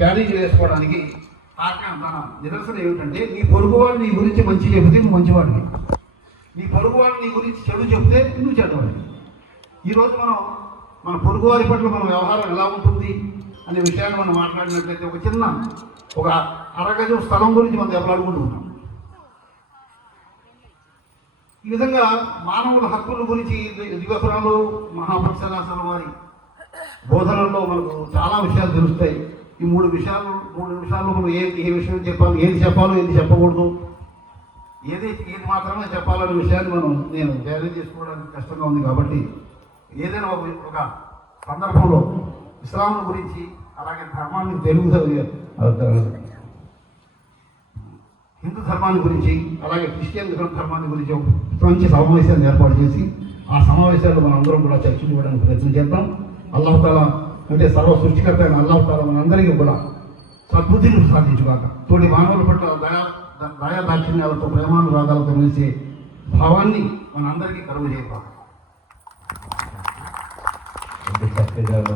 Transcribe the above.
Barrage వేసుకోవడానికి నిదర్శనం ఏమిటంటే, నీ పొరుగువాడు నీ గురించి మంచి చెబితే నువ్వు మంచివాడిని, నీ పొరుగువాడు నీ గురించి చెడు చెబితే నువ్వు చెడ్డవాడిని. ఈరోజు మన పొరుగువారి పట్ల మన వ్యవహారం ఎలా ఉంటుంది అనే విషయాన్ని మనం మాట్లాడినట్లయితే, ఒక అరగజం స్థలం గురించి మనం దెబ్బలాడుకుంటూ ఉంటాం. ఈ విధంగా మానవుల హక్కుల గురించి దివసరాలు మహాపురుషాసనం వారి బోధనల్లో మనకు చాలా విషయాలు తెలుస్తాయి. ఈ మూడు నిమిషాల్లో మనం ఏ విషయం చెప్పాలి, ఏది చెప్పాలో ఏది చెప్పకూడదు, ఏది మాత్రమే చెప్పాలనే విషయాన్ని నేను బ్యారేజ్ చేసుకోవడానికి కష్టంగా ఉంది. కాబట్టి ఏదైనా ఒక సందర్భంలో ఇస్లాం గురించి, అలాగే ధర్మాన్ని హిందూ ధర్మాన్ని గురించి, అలాగే క్రిస్టియన్ ధర్మాన్ని గురించి ఒక మంచి సమావేశాన్ని ఏర్పాటు చేసి ఆ సమావేశాల్లో మనం అందరం కూడా చర్చించుకోవడానికి ప్రయత్నం చేద్దాం. అల్లాహ్ తాలా అంటే సర్వ సృష్టికర్త అయిన అల్లాహ్ తాలా మనందరికీ కూడా సద్బుద్ధిని సాధించుగాక. తోటి మానవుల పట్ల దయాదాక్షిణ్యాలతో ప్రేమానురాగాలతో మెలిసే భావాన్ని మనందరికీ కలుగు చేయగాక.